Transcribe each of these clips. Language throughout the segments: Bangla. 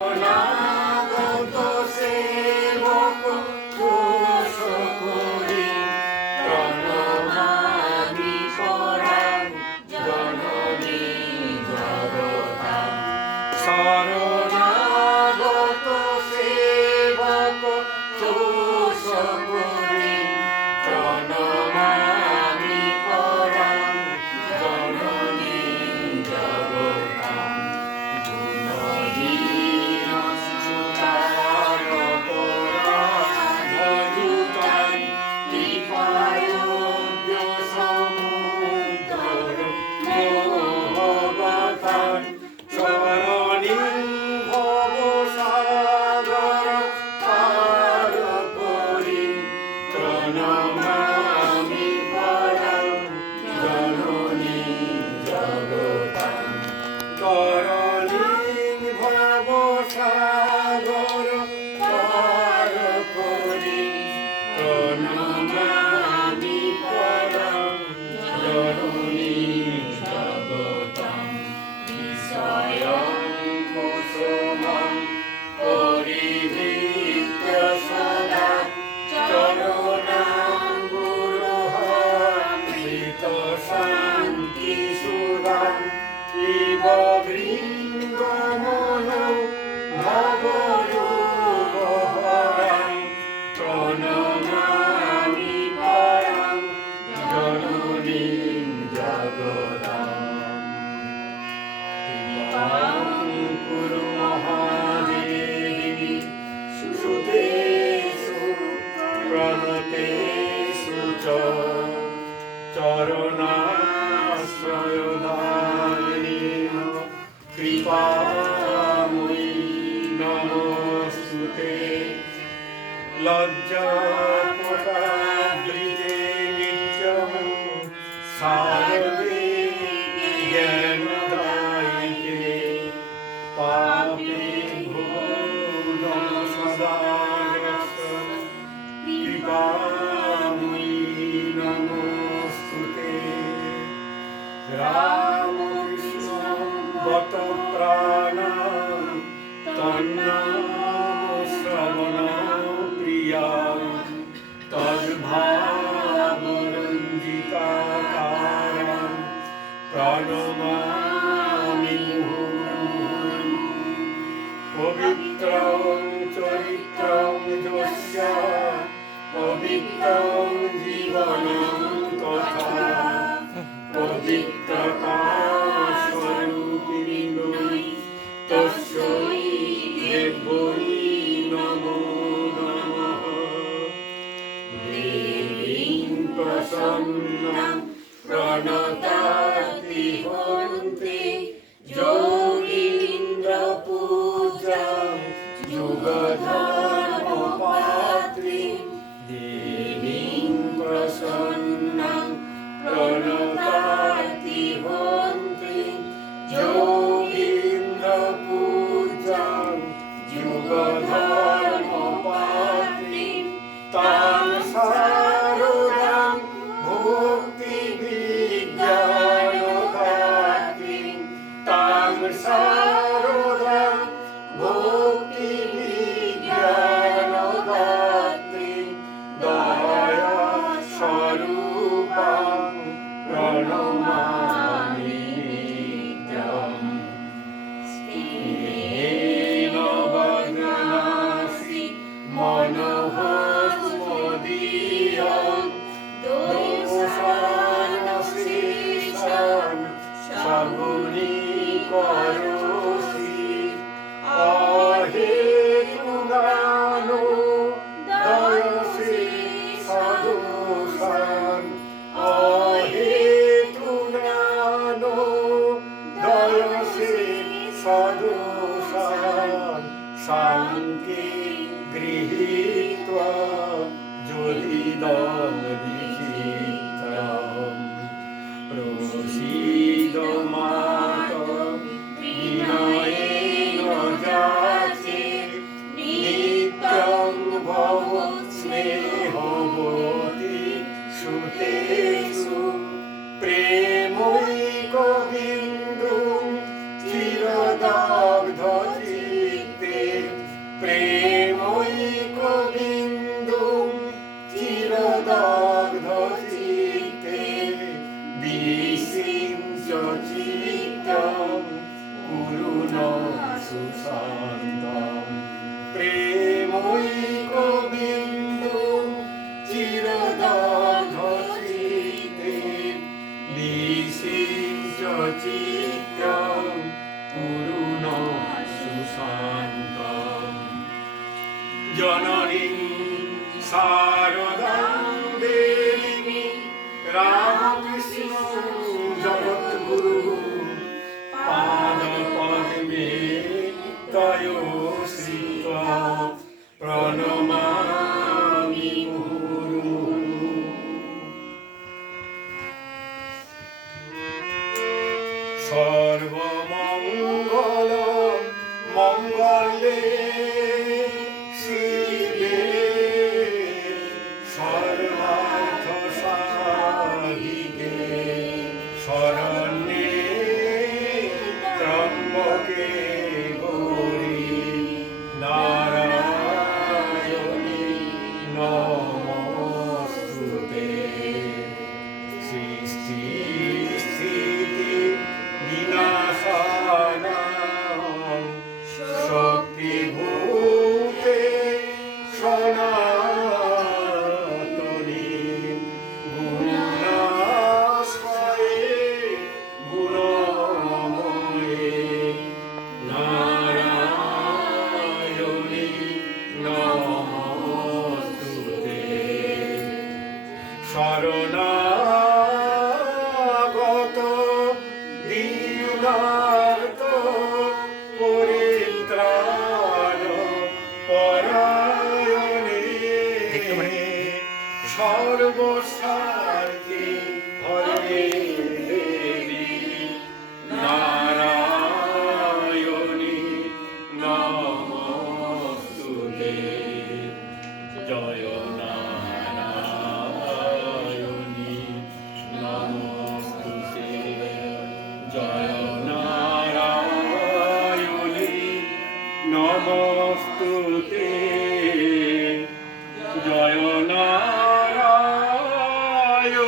Lord. 나가 লজ্জা তস্য পবিত্রং জীবনং তথা পবিত্রতা স্বরূপিণী তস্যই দেবৈ নমো নমঃ দেবীং প্রসন্নং প্রণতা শারদাং দেবী রামকৃষ্ণ জগৎগুরু পাদ পদ্মে তয় শ্রীত্বা প্রণমামি মুহুর্মুহুঃ সর্বমঙ্গল মঙ্গলে শরণাগত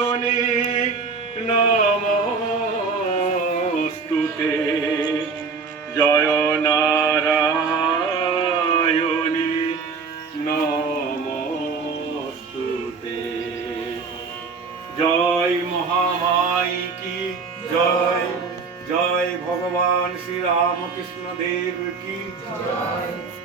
নারায়ণী নমস্তুতে। জয় নমস্তুতে। জয় মহামাই কি, জয়। জয় ভগবান শ্রী রামকৃষ্ণ দেব কি, জয়।